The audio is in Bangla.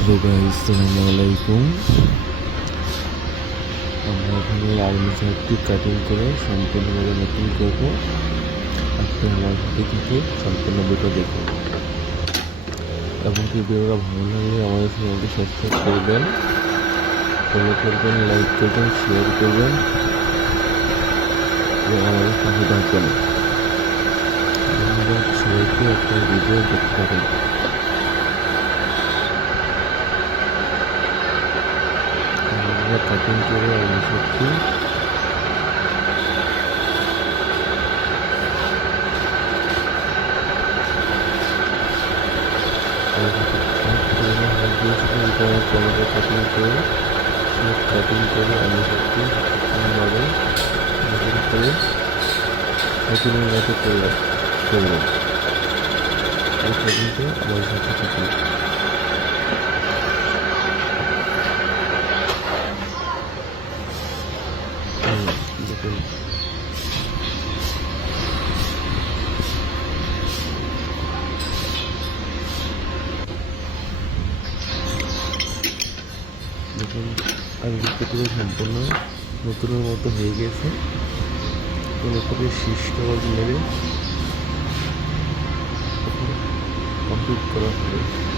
হ্যালো গাইস, আসসালামু আলাইকুম। আমরা এখানে আর্মি শার্টটি কাটিং করে সম্পূর্ণভাবে নতুন করবো। আপনি আমার সাথে থেকে সম্পূর্ণ ভিডিও দেখুন এবং কি ভিডিওটা ভালো লাগলে আমাদের চ্যানেলটি সাবস্ক্রাইব করবেন, ফলো করবেন, লাইক করবেন, শেয়ার করবেন এবং আমাদের পাশে থাকবেন। ধন্যবাদ সবাইকে। আপনার ভিডিও দেখতে থাকুন। আমরা কাটিং করে আর্মি শার্টটি কাটিং করে আমি সত্যি সম্পূর্ণভাবে নতুন করে নতুনের মতো করবো। এই পর্যন্ত আমার সাথে থাকুন। দেখুন দেখুন আমি পুরো সম্পূর্ণ নতুনের মতো হয়ে গেছে। কোনো করে শীষ কাগজ মেরে কমপ্লিট করা হবে।